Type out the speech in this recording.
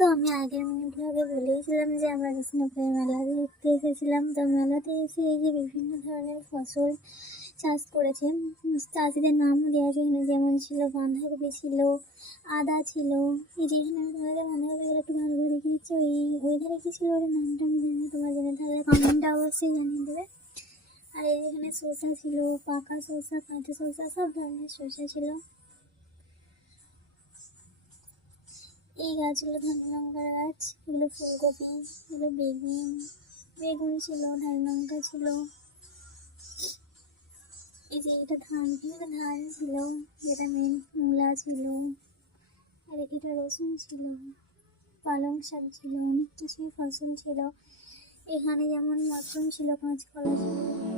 তো আমি আগের মিনি ব্লগে বলেইছিলাম যে আমরা কৃষ্ণপুরের মেলাতে দেখতে এসেছিলাম। তো মেলাতে এসে এই যে বিভিন্ন ধরনের ফসল চাষ করেছে, চাষিদের নামও দেওয়া আছে এখানে, যেমন ছিল বাঁধাকপি, ছিল আদা, ছিল এই যে এখানে আমি তোমাদের বাঁধাকপিগুলো একটু ভালো করে দেখে দিচ্ছি। ওই ধারে কি ছিল ওর নামটা আমি জানি না, তোমার জেনে থাকলে কমেন্টটা অবশ্যই জানিয়ে দেবে। আর এই যেখানে শসা ছিল, পাকা শসা, কাঁচা শসা, সব ধরনের শসা ছিল। এই গাছগুলো ধনে লঙ্কার গাছ, এগুলো ফুলকপি, এগুলো বেগুন ছিল, ধনে লঙ্কা ছিল। এই যে এটা ধান ছিল, যেটা মেন মূলা ছিল, আর এটা রসুন ছিল, পালং শাক ছিল, অনেক কিছুই ফসল ছিল। এখানে যেমন মাশরুম ছিল, কাঁচকলা ছিল,